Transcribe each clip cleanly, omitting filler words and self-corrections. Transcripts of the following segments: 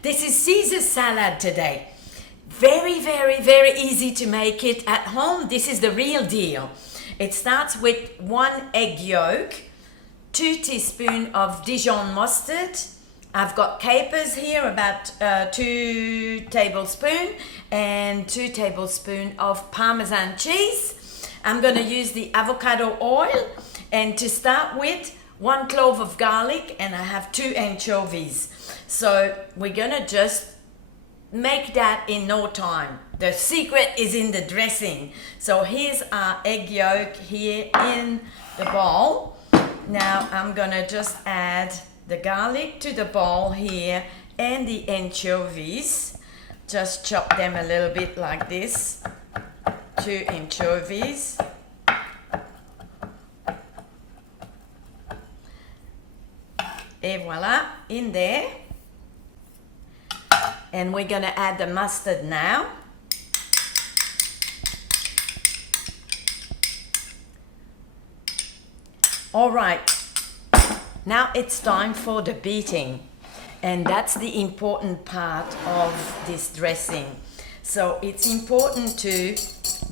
This is Caesar salad today. Very, very, very easy to make it at home. This is the real deal. It starts with 1 egg yolk, 2 teaspoons of Dijon mustard. I've got capers here, about 2 tablespoons, and 2 tablespoons of Parmesan cheese. I'm going to use the avocado oil, and to start with, 1 clove of garlic, and I have 2 anchovies. So we're going to just make that in no time. The secret is in the dressing. So here's our egg yolk here in the bowl. Now I'm going to just add the garlic to the bowl here and the anchovies. Just chop them a little bit like this. 2 anchovies. Et voila, in there. And we're going to add the mustard now. All right, now it's time for the beating. And that's the important part of this dressing. So it's important to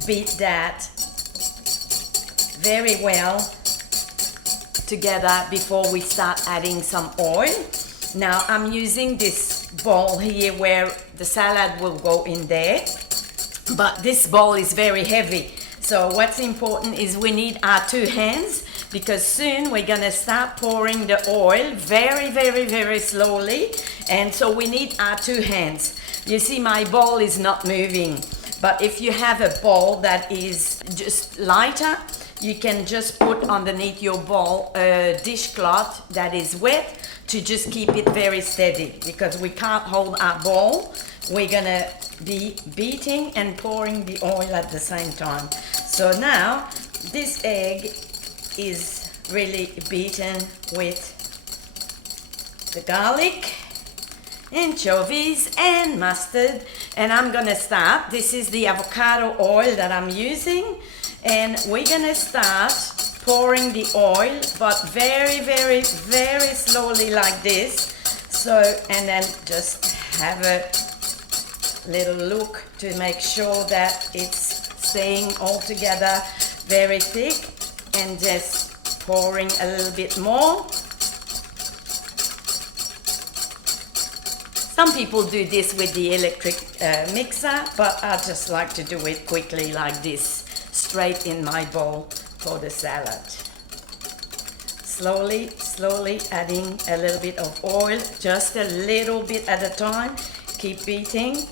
beat that very well together before we start adding some oil. Now I'm using this bowl here where the salad will go in there, but this bowl is very heavy. So what's important is we need our 2 hands, because soon we're gonna start pouring the oil very, very, very slowly, and so we need our 2 hands. You see my bowl is not moving, but if you have a bowl that is just lighter, you can just put underneath your bowl a dishcloth that is wet to just keep it very steady, because we can't hold our bowl. We're gonna be beating and pouring the oil at the same time. So now this egg is really beaten with the garlic, anchovies and mustard, and I'm gonna start. This is the avocado oil that I'm using, and we're gonna start pouring the oil, but very, very, very slowly like this. So, and then just have a little look to make sure that it's staying all together very thick, and just pouring a little bit more. Some people do this with the electric mixer, but I just like to do it quickly like this, straight in my bowl for the salad. Slowly, slowly adding a little bit of oil, just a little bit at a time. Keep beating.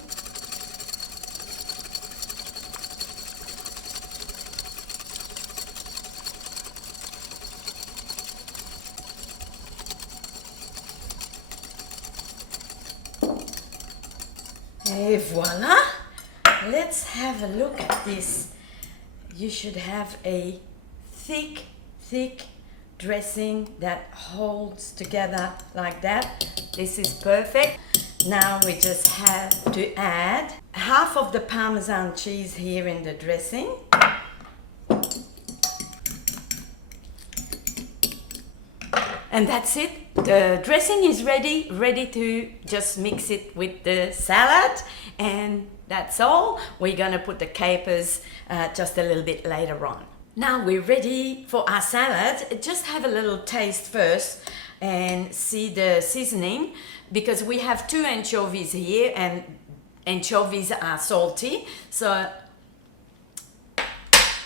Et voila! Let's have a look at this. You should have a thick, thick dressing that holds together like that. This is perfect. Now we just have to add half of the Parmesan cheese here in the dressing. And that's it. The dressing is ready to just mix it with the salad, and that's all. We're gonna put the capers just a little bit later on. Now we're ready for our salad. Just have a little taste first and see the seasoning, because we have 2 anchovies here, and anchovies are salty, so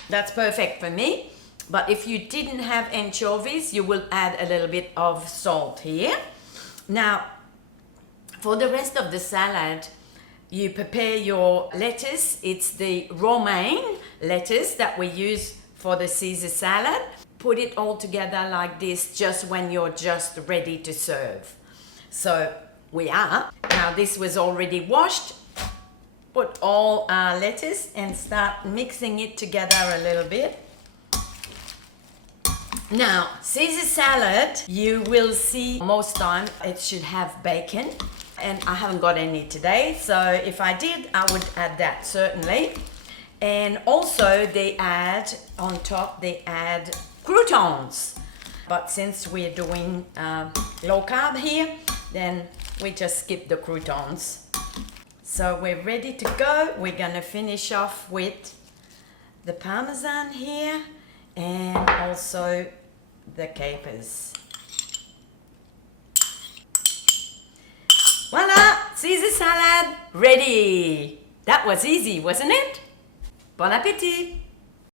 that's perfect for me. But if you didn't have anchovies, you will add a little bit of salt here. Now, for the rest of the salad, you prepare your lettuce. It's the romaine lettuce that we use for the Caesar salad. Put it all together like this just when you're just ready to serve. So we are. Now this was already washed. Put all our lettuce and start mixing it together a little bit. Now, Caesar salad, you will see most time it should have bacon, and I haven't got any today, so if I did, I would add that certainly. And also they add, on top, they add croutons. But since we're doing low carb here, then We just skip the croutons. So we're ready to go. We're gonna finish off with the Parmesan here and also the capers. Voila! Caesar salad ready! That was easy, wasn't it? Bon appetit!